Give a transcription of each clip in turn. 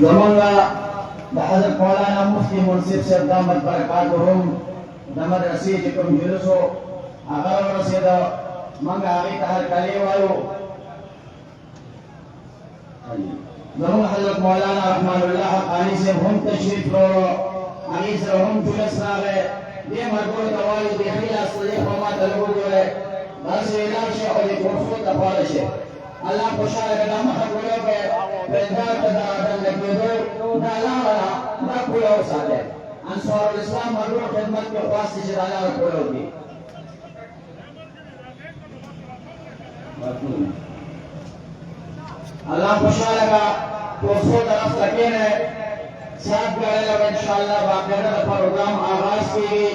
زمانگا حضرت مولانا مفتی منصف سے دامت برکاتهم د مدرسې چې کوم جلوسو هغه ورسېده موږ هغې ته هرکلی وایو. زموږ حضرت مولانا رحمان الله حقاني صاحب هم تشریف راوړو، هغې سره هم جلوس راغی. دې ملګرو ته وایو د ښي لاس ته دې خوا ما ته لږ وګورئ، داسې ولاړ شئ او د کورسو ته فعاله شئ. الله خوشحاله کړه. دا مخه ګولو کې پرېږدار ته د دنده کېدو دا لاره دا پوله وساتئ. انصار الاسلام ملګرو خدمت کې خواستې چې دا لاره پوله وکړي. اللہ خوشحال کا کورسوں طرف رکھیں ہے 7 انشاءاللہ باقاعدہ پروگرام آغاز کی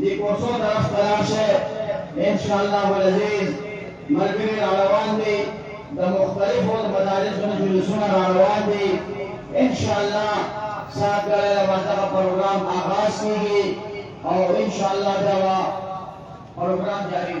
دی کورسوں طرف تلاش ہے انشاءاللہ والعزیز ملګری راروان دی د مختلفو مدارسو نه جلوسونه راروان دي انشاءاللہ 7 باقاعدہ پروگرام آغاز کیږي او انشاءاللہ دا پروگرام جاری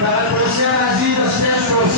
Para conhecer a vida, as pessoas,